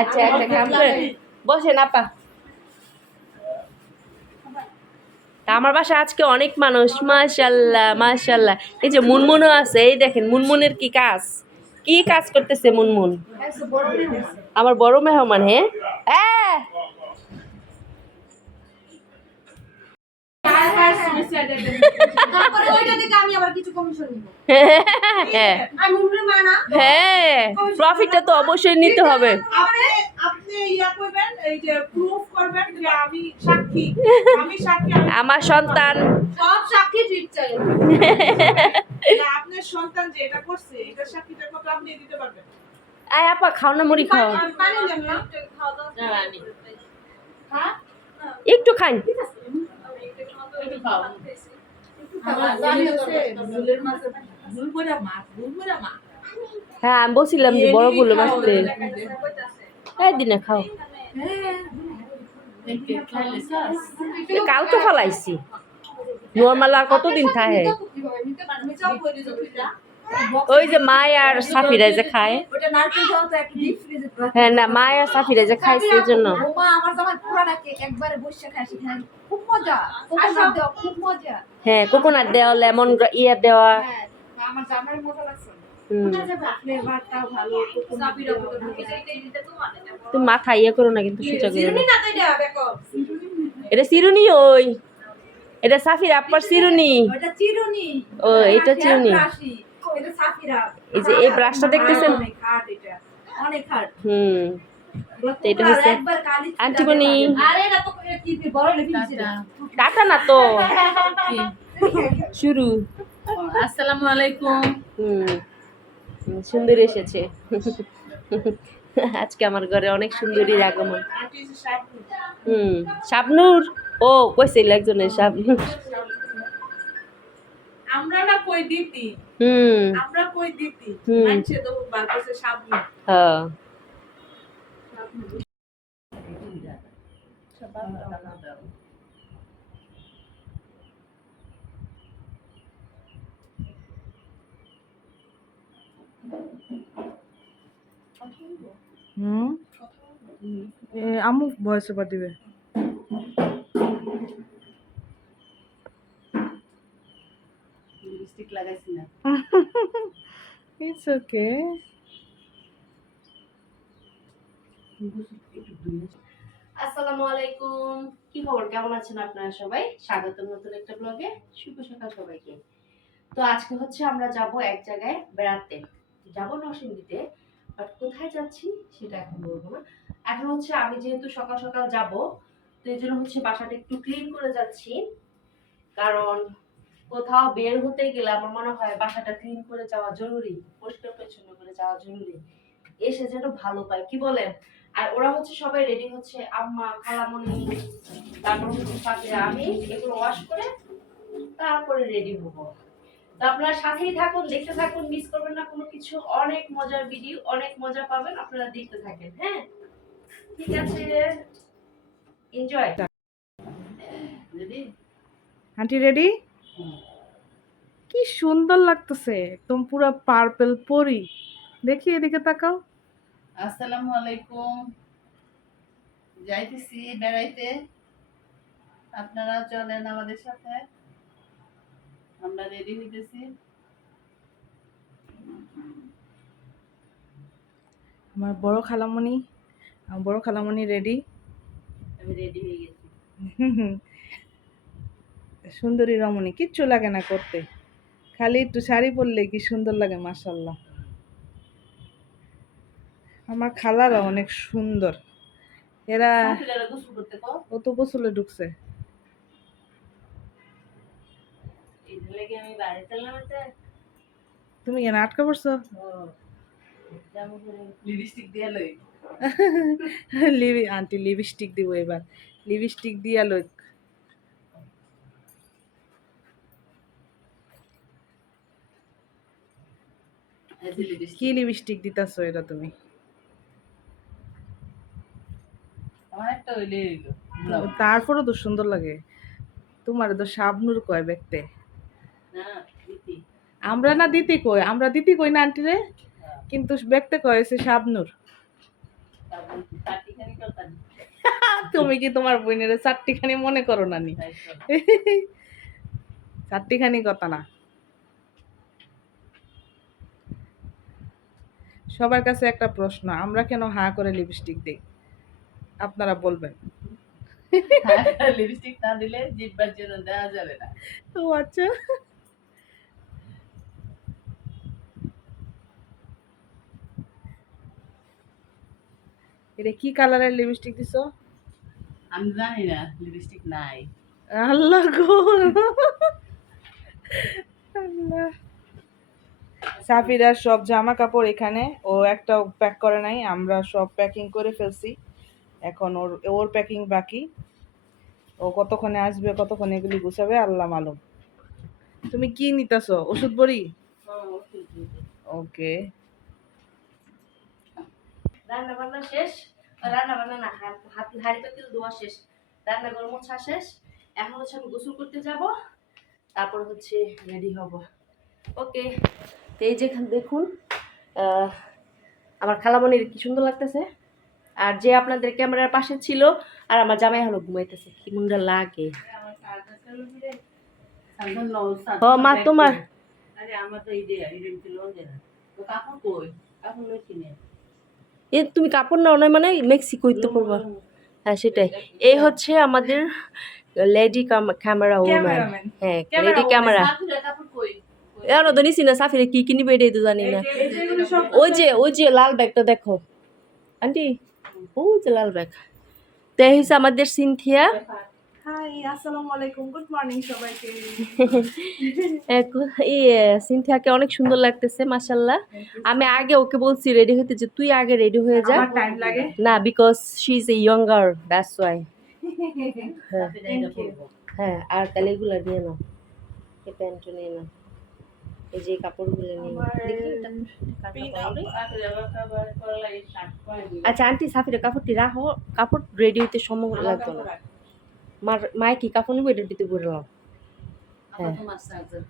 আচ্ছা একটা কাম করে বসেন, আপা। আমার বাসা আজকে অনেক মানুষ, মাশাল্লাহ মাশাল্লাহ। এই যে মুনমুনও আছে, এই দেখেন, মুনমুনের কি কাজ? কি কাজ করতেছে মুনমুন? আমার বড় মেহমান হ্যাঁ? তারপরে ওইটা থেকে আমি আবার কিছু কমিশন নিব। হ্যাঁ। আমি উমরে মানা হ্যাঁ। প্রফিটটা তো অবশ্যই নিতে হবে। আপনি আপনি ইয়া করবেন এই যে প্রুফ করবেন যে আমি সাক্ষী। আমি সাক্ষী আমার সন্তান। সব সাক্ষী ট্রিট চাই। আপনার সন্তান যে এটা করছে এটা সাক্ষীটা কত আপনি দিতে পারবেন? আয় আপা খাও না মুড়ি খাও। পানি দেন না হ্যাঁ? একটু খান হ্যাঁ আমি বলছিলাম যে বড় বলে মাছতে। হ্যাঁ দিনে খাও। কাল তো ফলাইছি। নর্মাল আর কতদিন থাকে ওই যে মায় আর সাফিরা যে খায়। ওটা নারকেল দাও তো একটা ডিপ ফ্রিজে হ্যাঁ না মায় আর সাফিরা যে খায় সেই জন্য। খুব মজা। কোকোনাট দেওয়া খুব মজা। হ্যাঁ কোকোনাট দেওয়া লেমন ইয়ে দেওয়া। হ্যাঁ আমার জামাইয়ের মজা লাগছে। হুম। ফ্লেভারটাও ভালো সাবিরা মতো ঢুকে যায় তুমি মাথা ইয়ে করো না কিন্তু সোজা করো না। না তো এটা চিরুনি ওই। এটা সাফির আপ্পার চিরুনি। ও, এটা চিরুনি। এই যে এই ব্রাশটা দেখতেছেন? অনেক হার্ড এটা। অনেক হার্ড। হুম। তো এটা হচ্ছে আন্টিমণি। আরে না তো। শুরু। আসসালামু আলাইকুম। হুম। সুন্দরী এসেছে। আজকে আমার ঘরে অনেক সুন্দরীর আগমন। হুম শাবনুর। ও কইছিল একজনের শাবনুর। আমরা না কই দিতি? হুম। আমরা কই দিতি? হুম। তো বার করছে সামনে হ্যাঁ। হুম এ, আম্মু ভয়েস ওভার দিবে লিপস্টিক লাগাইছি আসসালামু আলাইকুম কি খবর? কেমন আছেন আপনারা সবাই? স্বাগত নতুন একটা ব্লগে শুভ সকাল সবাইকে। তো আজকে হচ্ছে আমরা যাব এক জায়গায় বেড়াতে। যাব নরসিংদীতে বাট কোথায় যাচ্ছি সেটা এখন বলব না। এখন হচ্ছে আমি যেহেতু সকাল সকাল যাব, তো এই জন্য হচ্ছে বাসাটা একটু ক্লিন করে যাচ্ছি। কারণ কোথাও বের হতে গেলে আমার মনে হয় বাসাটা ক্লিন করে যাওয়া জরুরি পরিষ্কার পরিচ্ছন্ন করে যাওয়া জরুরি। এসে যেন ভালো পাই কি বলেন? আর ওরা হচ্ছে সবাই রেডি হচ্ছে আম্মা খালামণি তারপর হচ্ছে সাথে আমি এগুলো ওয়াশ করে তারপরে রেডি হব। তো আপনারা সাথেই থাকুন দেখতে থাকুন মিস করবেন না কোনো কিছু। অনেক মজার ভিডিও অনেক মজা পাবেন আপনারা দেখতে থাকেন হ্যাঁ? ঠিক আছে এনজয় আন্টি রেডি কি সুন্দর লাগতেছে একদম পুরো পার্পল পরি। দেখি এদিকে তাকাও। আসসালামু আলাইকুম। যাইতেছি বেড়াইতে। আপনারা চলেন আমাদের সাথে। আমরা রেডি হইতেছি। আমার বড় খালামণি আমার বড় খালামণি রেডি। আমি রেডি হয়ে গেছি। সুন্দরী রমণী কিচ্ছু লাগে না করতে। খালি একটু শাড়ি পরলে কি সুন্দর লাগে মাসাল্লাহ আমার খালারা অনেক সুন্দর। এরা ও তো গোসলে ঢুকছে। তুমি কেন আটকা পড়ছো? লিপি আন্টি লিপস্টিক দিব এবার। লিপস্টিক দিয়া লোক লিপস্টিক কি লিপস্টিক দিতাছো এটা তুমি আমার একটা হইলে হইল তারপরও তো সুন্দর লাগে। তোমার তো শাবনুর কয় দেখতে আমরা না দিতি কই? আমরা দিতি কই না আন্টি রে? কিন্তু দেখতে কয় সে শাবনুর। তুমি কি তোমার বোনের চারটিখানি মনে করো না নি? চারটিখানি কথা না। সবার কাছে একটা প্রশ্ন আমরা কেন হা করে লিপস্টিক দিই? আপনারা বলবেন। লিপস্টিক না দিলে জিভবার জন্য দেওয়া যাবে না। ও আচ্ছা। এটা কি কালারের লিপস্টিক দিছো? আমি জানি না লিপস্টিক নাই। আল্লাহ গো। আল্লাহ। সাফিরার সব জামা কাপড় এখানে ও একটাও প্যাক করে নাই আমরা সব প্যাকিং করে ফেলছি। এখন ওর ওর প্যাকিং বাকি। ও কতক্ষণে আসবে, কতক্ষণে এগুলি গুছাবে, আল্লাহ মালুম। তুমি কি নিতেছো? ওষুধ বড়ি? ওকে। রান্না বান্না শেষ। রান্না বান্না না, হাত- হাড়ি পাতিল ধোয়া শেষ। রান্না গরম মোছা শেষ। এখন হচ্ছে আমি গোসল করতে যাব। তারপর হচ্ছে রেডি হব। ওকে। এই যেখানে দেখুন আমার খালামণির কি সুন্দর লাগতেছে। আর যে আপনাদের ক্যামেরার পাশে ছিল আর আমার জামাই হলো ঘুমাইতেছে। কি মুন্ডা লাগে। ও, মা, তোমার। এ তুমি কাপড় নাও না মানে মেক্সিকোই তো পরবা। হ্যাঁ সেটাই। এই হচ্ছে আমাদের লেডি ক্যামেরা ওম্যান হ্যাঁ লেডি ক্যামেরা। তো নিছি না সাফিরে কি কিনবে এটাই তো জানি না। ওই যে ওই যে লাল ব্যাগটা দেখো। আন্টি ওই যে লাল ব্যাগ তো এই হচ্ছে আমাদের সিনথিয়া। সিনথিয়াকে অনেক সুন্দর লাগতেছে মাশাল্লাহ আমি আগে ওকে বলছি রেডি হতে যে তুই আগে রেডি হয়ে যা। না because she is a younger that's why হ্যাঁ। আর তাহলে এগুলো নিয়ে নাও। এই প্যান্টটা নিয়ে নাও। এই যে কাপড়গুলো নিয়ে এটা আচ্ছা আন্টি সাফিরে কাপড়টি রাখো। কাপড় রেডি হইতে সময় লাগতো না। মার মায়ে কি কাপড় নিবো? কি চার্জার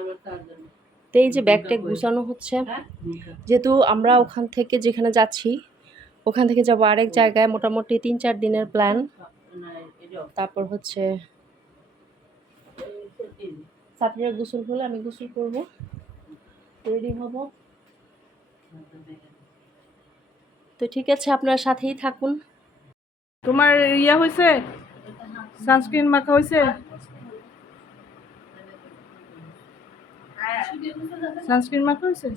আমার চার্জার তো এই যে ব্যাগটা গুছানো হচ্ছে। হ্যাঁ? যেহেতু আমরা ওখান থেকে যেখানে যাচ্ছি ওখান থেকে যাব আরেক জায়গায়। মোটামুটি তিন চার দিনের প্ল্যান তারপর হচ্ছে সাফিরা গোসল হলে আমি গোসল করব। রেডি হব। তো ঠিক আছে আপনার সাথেই থাকুন। তোমার ইয়া হয়েছে? সানস্ক্রিন মাখা হয়েছে? সানস্ক্রিন মাখা হয়েছে?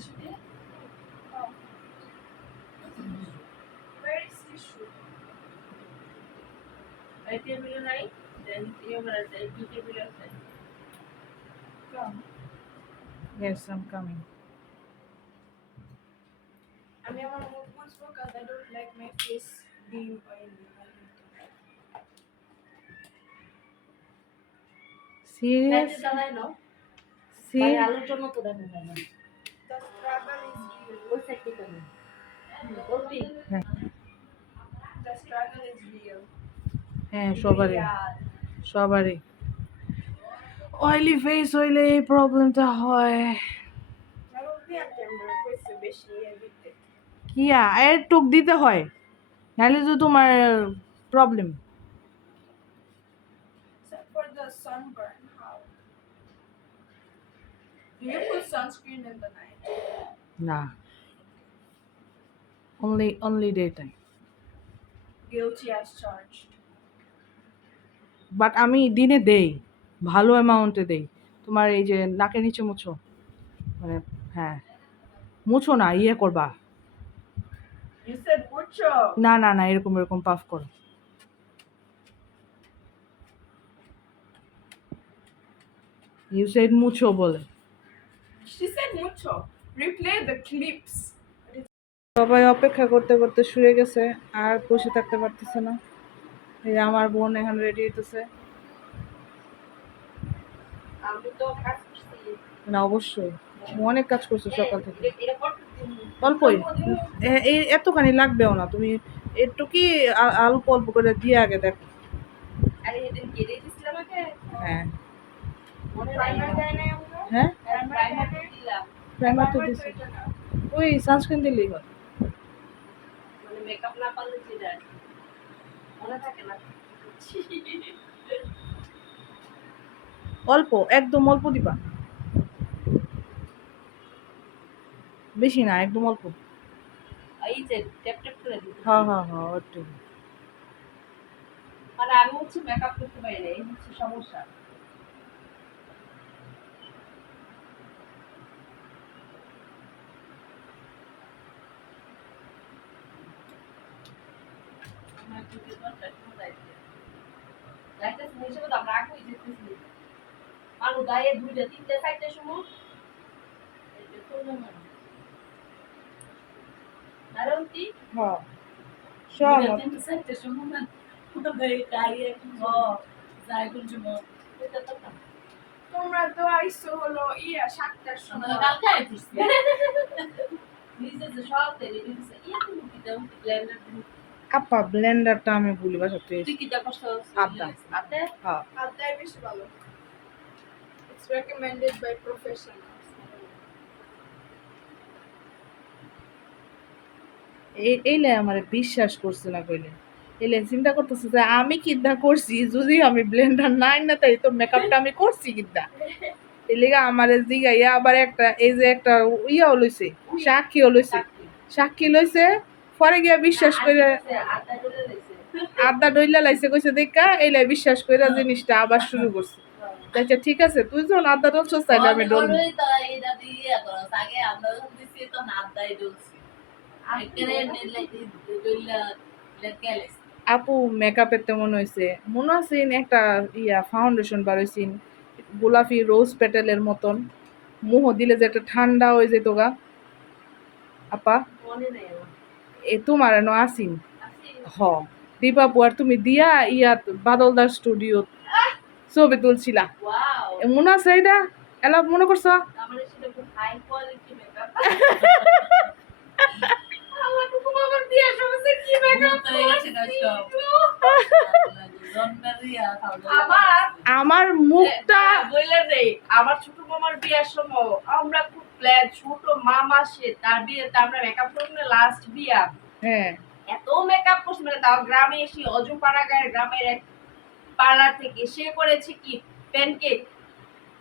এই টেবিলে নাই দেন ইয়ে করে আছে এই টেবিলে আছে। Yes, I'm coming. আমি আমার মুখ মুছবো কারণ I don't like my face being oily Serious? See? আলোর জন্য তো দেখা যায় না। দ্য স্ট্রাগল ইজ রিয়েল ওই সাইড থেকে বলবি? দ্য স্ট্রাগল ইজ রিয়েল হ্যাঁ সবারই। সবারই। অয়েলি ফেস হইলে এই প্রবলেমটা হয়। আর ওকে আর ক্যামেরা কইছে বেশি এদিকে কি এর টুক দিতে হয় নাহলে তো তোমার প্রবলেম না। Only day time guilty as charged. But আমি দিনে দেই। ভালো অ্যামাউন্টে দেই। তোমার এই যে নাকের নিচে মুছো। মানে হ্যাঁ। মুছো না ইয়ে করবা। Said না না না এরকম এরকম পাফ করো। ইউ সেড মুছো বলে। She said mucho replay the clips সবাই অপেক্ষা করতে করতে শুয়ে গেছে আর বসে থাকতে পারতেছে না। এই আমার বোন এখন রেডি হইতেছে। না অবশ্যই। অনেক কাজ করছ সকাল থেকে। অল্পই? এ- এই এতখানি লাগবেও না। তুমি একটু কি অল্প অল্প করে দিয়ে আগে দেখো। হ্যাঁ। মনে হ্যাঁ প্রাইমার তো দিছি। ওই সানস্ক্রিন দিলেই হয়। মানে মেকআপ না পারলে যেটা আর কি। মনে থাকে না অল্প একদম অল্প দিবা। বেশি না একদম অল্প। এই যে ট্যাপ ট্যাপ করে দিতে হ্যাঁ হ্যাঁ হ্যাঁ একটু। মানে আমি হচ্ছে মেকআপ করতে পারি না এই হচ্ছে সমস্যা। মানুষ গায়ে দুইটা তিনটে চারটে সময়। তোমরা তো আইসো হলো ইয়া সাতটার সময়। ব্লেন্ডার আপা ব্লেন্ডারটা আমি ভুলি বাসাতে হ্যাঁ বেশি ভালো। বাই প্রফেশনালস এই এইলে আমার বিশ্বাস করছে না কইলে। এলে চিন্তা করতেছে যে আমি কিদ্দা করছি, যদি আমি ব্লেন্ডার নাই না, তাই তো মেকআপটা আমি করছি কিদ্দা। এই লেগে আমার জিগাইয়া আবার একটা, এই যে একটা ইয়াও লইছে, সাক্ষীও লইছে। সাক্ষী লইছে, পরে গিয়া বিশ্বাস করে আড্ডা ডইলা লাইছে। কইছে, দেখা এইলে বিশ্বাস করে জিনিসটা আবার শুরু করছে। আচ্ছা ঠিক আছে তুই যখন আড্ডা ডলছস তাইলে আমি ডল আপু মেকআপের তেমন হয়েছে মনে আছেন একটা ইয়া ফাউন্ডেশন বার হয়েছিন গোলাপি রোজ পেটেলের মতন। মুহ দিলে যে একটা ঠান্ডা হয়ে যেত গা। আপা? এ তোমার এনো আসিন আসি হ। দীপা বুয়ার তুমি দিয়া ইয়াত বাদলদার স্টুডিও ছবি তুলছিলা। মনে আছে এটা এলা মনে করছ? আমার সেটা খুব হাই কোয়ালিটি মেকআপ আমার তো খুব আমার বিয়ে সমস্যা কি মেকআপ তো এই গেছে না সব জন্মেরিয়া আমার আমার মুখটা বলে নেই আমার ছোট মামার বিয়ের সময় আমরা খুব প্ল্যান ছোট মামা সে তার বিয়েতে আমরা মেকআপ করব লাস্ট বিয়া। হ্যাঁ। এত মেকআপ করছে মানে তাও গ্রামে এসে অজুপাড়া গায়ের গ্রামের এক পার্লার থেকে। সে করেছে কি? প্যানকেক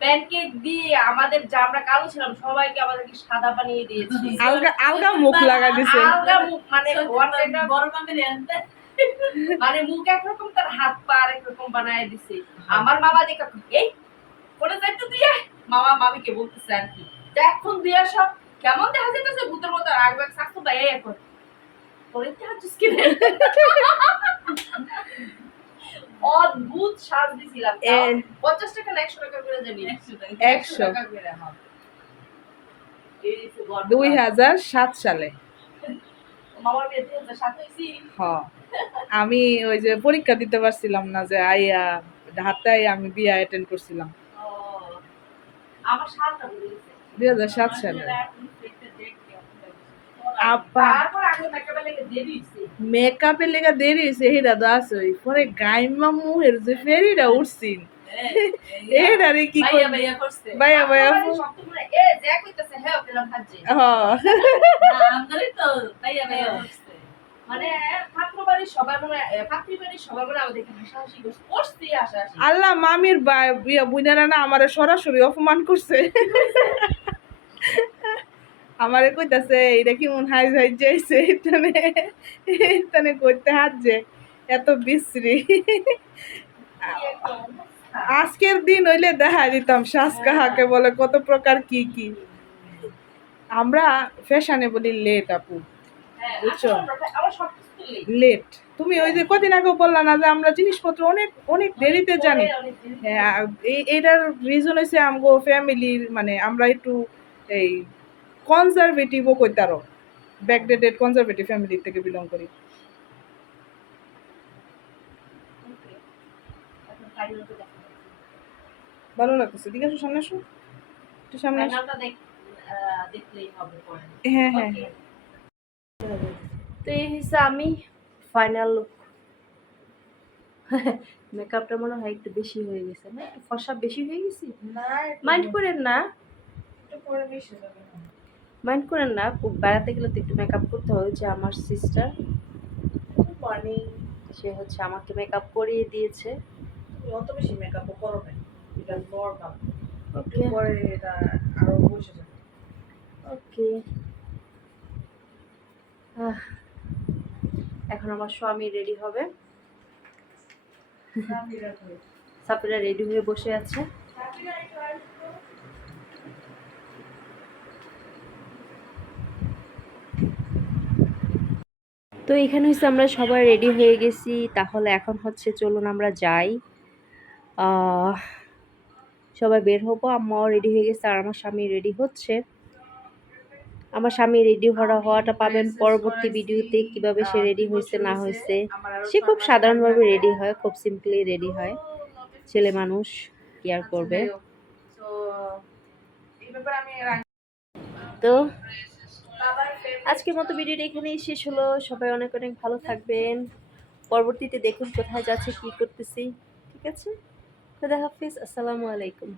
প্যানকেক দিয়ে আমাদের যা আমরা কালো ছিলাম সবাইকে আমাদেরকে সাদা বানিয়ে দিয়েছে। আলগা আলগা মুখ লাগা দিছে আলগা মুখ মানে বড় মামের মানে মুখ একরকম তার হাত পা আর একরকম বানায় দিছে। আমার মামা দেখা এই তুই মামা মামিকে বলতেছে আর কি। এখন দিয়া সব কেমন দেখা যেতেছে ভূতের মতো একবার সাকতো ভাই এই এখন পরে? অদ্ভুত সাজ দিছিলাম পঞ্চাশ টাকা না একশো টাকা করে জানি একশো টাকা। করে। দুই হাজার সাত সালে। আমি ওই যে পরীক্ষা দিতে পারছিলাম না যে আইয়া ঢাকায় আমি বিয়ে অ্যাটেন্ড করছিলাম। আমার সালটা ভুলে গেছে। দুই হাজার সাত সালে। আপা। মেকআপের লেগা দেরি হয়েছে হেরা তো আসই পরে গাইমা মুহের যে ফেরিটা উঠছিন এটা রে কি ভাইয়া ভাইয়া মনে। আল্লাহ মামির বুইনারা না আমারে সরাসরি অপমান করছে? আমারে কইতাছে এটা কি মন হাই হাই যাইছে এখানে এখানে করতে হাত যে, এত বিশ্রী। আজকের দিন হইলে দেখা দিতাম শ্বাস কাহাকে বলে, কত প্রকার কি কি আমরা ফ্যাশনে বলি লেট আপু, বুঝছ? লেট তুমি ওই যে কদিন আগে বললা না যে আমরা জিনিসপত্র অনেক অনেক দেরিতে জানি। হ্যাঁ এই- এটার রিজন হচ্ছে আমগো ফ্যামিলির মানে আমরা একটু এই কনজারভেটিভও কইতারো ব্যাকডেটেড কনজারভেটিভ ফ্যামিলি থেকে বিলং করি। ভালো লাগতেছে ঠিক আছে সামনে আসো। একটু সামনে আসো। Final দেখ- আহ, হবে পরে। হ্যাঁ হ্যাঁ। তো এই হিসেবে আমি ফাইনাল লুক মেকআপটা মনে হয় একটু বেশি হয়ে গেছে। না একটু ফসা বেশি হয়ে গেছি? মাইন্ড করেন না। মাইন্ড করেন না খুব বেড়াতে গেলে তো একটু মেকআপ করতে হয়। যে আমার সিস্টার মর্নিং সে হচ্ছে আমাকে মেকআপ করিয়ে দিয়েছে। অত বেশি মেকআপ করো না এটা নর্মাল ওকে পরে এটা আরও বসে যাবে। ওকে এখন আমার স্বামী রেডি হবে। সাপিরা রেডি হয়ে বসে আছে। তো এখানে হচ্ছে আমরা সবাই রেডি হয়ে গেছি। তাহলে এখন হচ্ছে চলুন আমরা যাই। সবাই বের হব। আম্মাও রেডি হয়ে গেছে আর আমার স্বামী রেডি হচ্ছে। আমার স্বামী রেডি হওয়া হওয়াটা পাবেন পরবর্তী ভিডিওতে কীভাবে সে রেডি হয়েছে না হয়েছে। সে খুব সাধারণভাবে রেডি হয় খুব সিম্পলি রেডি হয়। ছেলে মানুষ কেয়ার করবে? তো এর আগে তো আজকের মতো ভিডিওটা এখানেই শেষ হলো। সবাই অনেক অনেক ভালো থাকবেন। পরবর্তীতে দেখুন কোথায় যাচ্ছে, কি করতেছি। ঠিক আছে? খুদা হাফিজ। আসসালামু আলাইকুম।